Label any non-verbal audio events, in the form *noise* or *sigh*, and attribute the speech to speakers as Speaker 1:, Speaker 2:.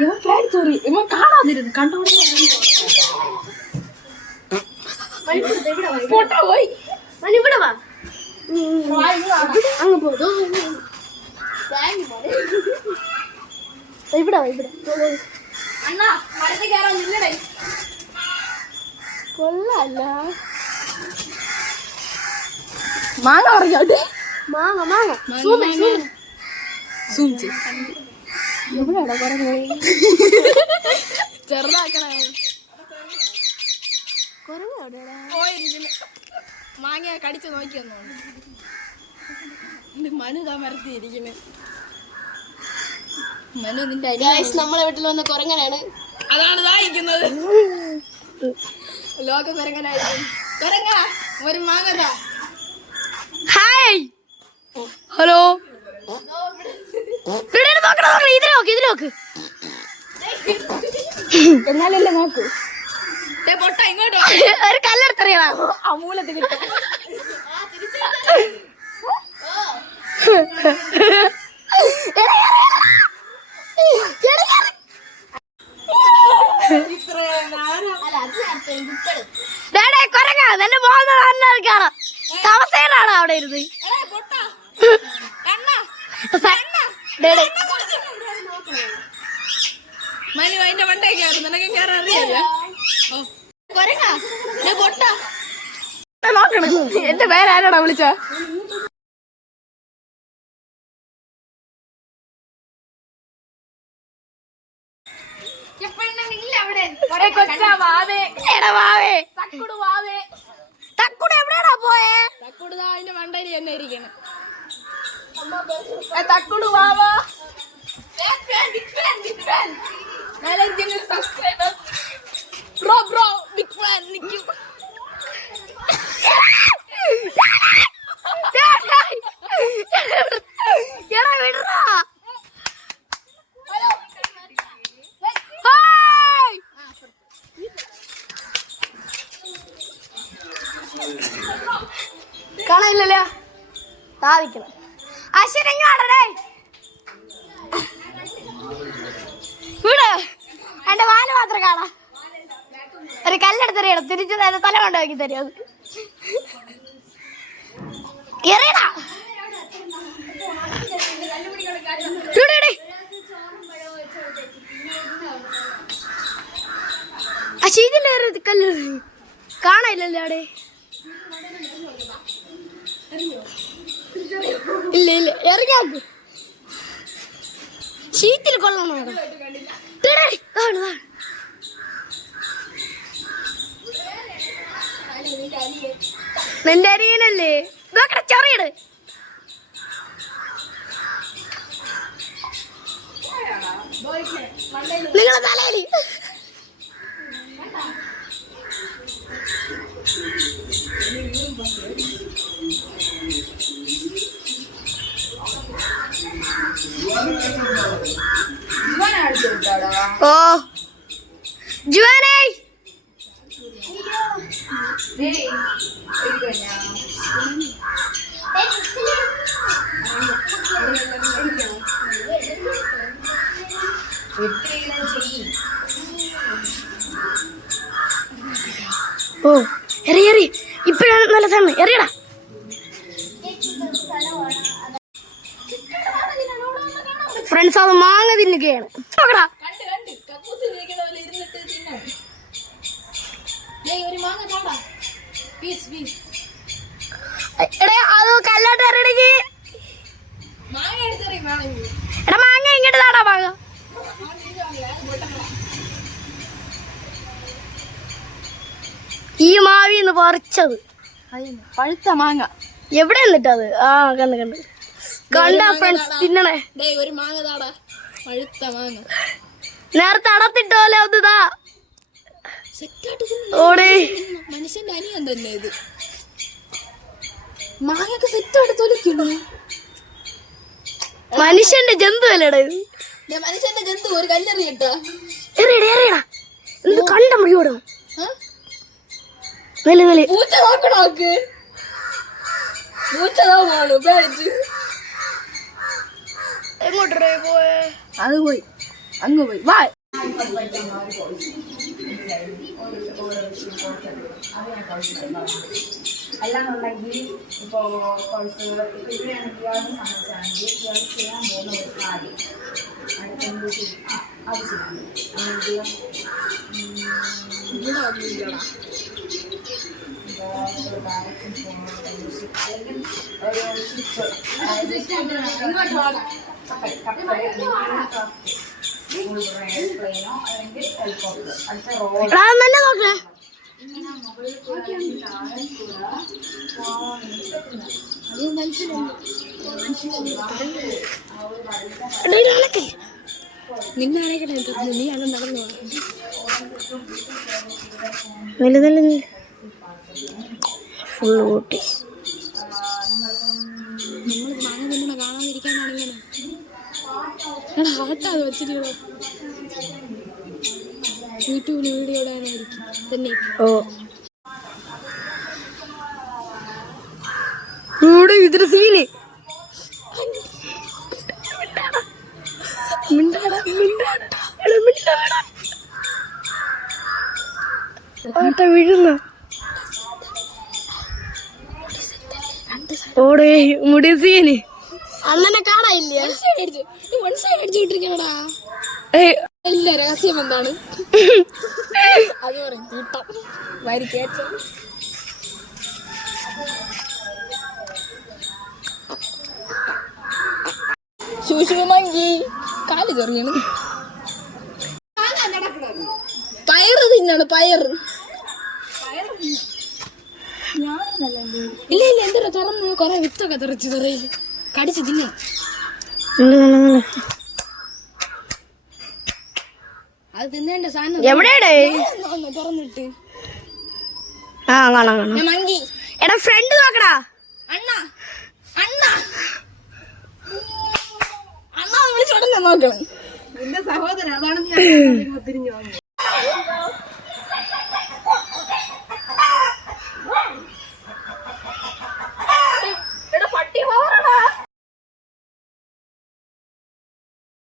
Speaker 1: ഇവൻ പേടിച്ചോറി ഇവൻ കാണാതിരുന്നു. കണ്ടോടെ ഫോട്ടോ പോയി.
Speaker 2: ഇവിടെ വാ. അങ്ങ് പോ. ദോ, ദോ, ദോ. ഇവിടെ വാ ഇവിടെ. കൊള്ളല്ല.
Speaker 1: മാങ്ങ അറിയാട്ടെ
Speaker 2: മാങ്ങ മാങ്ങ. സൂമ സൂമ
Speaker 1: സൂം ചെയ്ത്
Speaker 2: കുറെ
Speaker 1: ചെറുതാക്കണേ. മാങ്ങ കടിച്ചു നോക്കിയെന്നു മനു ഇതാ മനു നിന്റെ
Speaker 2: നമ്മളെ വീട്ടിൽ വന്ന കുരങ്ങനാണ്.
Speaker 1: അതാണ് ഇതായിരിക്കുന്നത് ലോക കുരങ്ങനായിരിക്കും. കുരങ്ങ ഒരു മാങ്ങതാ
Speaker 2: ഹായ് ഹലോ ഇതിൽ നോക്ക് ഇതിൽ നോക്ക്
Speaker 1: എന്നാലല്ലേ നോക്കൂ.
Speaker 2: ഒരു കല്ലെടുത്തറിയണ?
Speaker 1: അമൂലത്തിൽ കിട്ടും.
Speaker 2: നിന്റെ തമസയിലാണ് അവിടെ ഇരുന്ന്. *laughs*
Speaker 1: മനു അതിന്റെ വണ്ടേ കയറും. നിനക്ക് കയറാൻ അറിയില്ല ഓ. കുരങ്ങ? ദേ പൊട്ട. നോക്കണം എന്റെ പേരാരാടാ വിളിച്ച? കൊച്ചാ വാവേ.
Speaker 2: എടാ വാവേ.
Speaker 1: തക്കുടു വാവേ.
Speaker 2: തക്കുടെ എവിടെയാടാ പോയേ?
Speaker 1: തക്കുടു അതിന്റെ മണ്ടയിൽ തന്നെ ഇരിക്കണം. തക്കുടു വാവാ. Bro bro big fan
Speaker 2: hi കാണാനില്ലല്ലോ. സാധിക്കണം അശ്വരങ്ങാടേ എന്റെ വാൽ മാത്രം കാണാ. ഒരു കല്ലെടുത്തെറിയണം തിരിച്ചു തന്നെ തല കൊണ്ട് നോക്കി തരും എറിയടാ ശീതിലേറെ കല്ല്. കാണാനില്ലല്ലോ അവിടെ. ഇല്ല ഇല്ല. ഇറങ്ങാ ശീത്തിൽ കൊള്ളണം നിന്റെ അരിയനല്ലേ? ഇതാക്കട ചെറിയത് നിങ്ങളെ തലയിൽ. ഓ. ജുവാനേ. ഓ എറി എറി. ഇപ്പോഴാണ് നല്ല എറിയടാ. ഫ്രണ്ട്സ് അത് മാങ്ങ തിന്നുകയാണ്. നോക്കടാ
Speaker 1: കണ്ട് കണ്ട് കക്കൂസിലിരിക്കുന്ന പോലെ ഇരുന്നിട്ട് തിന്നാം ഏയ് ഒരു മാങ്ങ താടാ പീസ് പീസ്
Speaker 2: എടാ
Speaker 1: മാങ്ങ
Speaker 2: ഇങ്ങോട്ട് താടാ മാങ്ങ. ഈ മാവിന്ന് പറിച്ചത്.
Speaker 1: പഴുത്ത മാങ്ങ.
Speaker 2: എവിടെ നിന്നിട്ടത്? ആ കണ്ട് കണ്ട്. കണ്ട ഫ്രണ്ട്സ് തിന്നണേ.
Speaker 1: ഒരു മാങ്ങ താടാ. പഴുത്ത മാങ്ങ.
Speaker 2: നേരത്തെ അടത്തിട്ടോലെ ഒന്ന് താ.
Speaker 1: സെറ്റായിട്ട്
Speaker 2: ഓടേ
Speaker 1: മനുഷ്യന്റെ അനിയൻ തന്നെ ഇത്? മാങ്ങയൊക്കെ സെറ്റായിട്ട് തൊലിക്കണു
Speaker 2: മനുഷ്യന്റെ ജന്തു അല്ലേടാ ഇത്
Speaker 1: മനുഷ്യന്റെ ജന്തു ഒരു കല്ലെറി കിട്ടാ
Speaker 2: എറിയടാ എറിയടാ. എന്ത് കണ്ട മുടിയോടും നെല്ല് നെല്ല്.
Speaker 1: പൂച്ച നോക്കണോക്ക് പൂച്ച നോക്കാണു പേടിച്ച്.
Speaker 2: എങ്ങോട്ടേ പോയേ
Speaker 1: അത് പോയി. അങ്ങ് പോയി. വാ.
Speaker 3: അല്ലാന്നുണ്ടെങ്കിൽ ഇപ്പോൾ കുറച്ച് ഇവിടെയാണെങ്കിൽ ഇയാളുടെ സംബന്ധിച്ചാണെങ്കിൽ ഇയാൾ ചെയ്യാൻ പോകുന്ന ഒരു കാര്യം അത് എന്ത് ചെയ്യും അത് പറ്റും അല്ലെങ്കിൽ ഒരു ഡയറക്ഷൻ പോകുന്നത് അല്ലെങ്കിൽ ഒരു കൂട്ടി അല്ലെങ്കിൽ ഹെലികോപ്റ്റർ അടുത്ത റോഡ്
Speaker 2: എടാ നല്ല നോക്കേ
Speaker 1: നിന്നെ ആരെങ്കിലും നീ? ആണ് നടന്നു
Speaker 2: നില നില ഫുൾ
Speaker 1: നമ്മൾ ഇങ്ങനെ എടാ അത് വെച്ചിട്ടുള്ളത് യൂട്യൂബിൽ വീഡിയോ ഇടാനായിരിക്കും. തന്നെ.
Speaker 2: ഓ. ഇവിടെ ഇതിന് സീന് ആട്ട വീഴുന്ന. ഓടേ മുടി സീന് അണ്ണനെ കാണാനില്ല?
Speaker 1: വൺ സൈഡ് അടിച്ചു വൺ സൈഡ് അടിച്ചു വിട്ടിരിക്കണടാ
Speaker 2: ഏയ്
Speaker 1: എല്ലാ രഹസ്യം എന്താണ്? അത് പറയും കൂട്ടം. വരിക്കേറ്റം ശുശുമങ്കി കാൽ ചെറിയാണ് പയറ് തിന്നാണ് പയറ്. ഇല്ല ഇല്ല എന്തൊരു തുറന്ന്? കൊറേ വിത്തൊക്കെ തെറിച്ച് തെറിയില്ല കടിച്ച് തിന്നെ.
Speaker 2: എവിടെയാടേ? ആ കാണാം കാണാം. എടാ ഫ്രണ്ട് നോക്കടാ.
Speaker 1: അണ്ണ അണ്ണ. അണ്ണ വിളിച്ചോടന്നെ നോക്കണം?
Speaker 3: നിന്റെ സഹോദരൻ അതാണ് ഞാൻ തിരിഞ്ഞു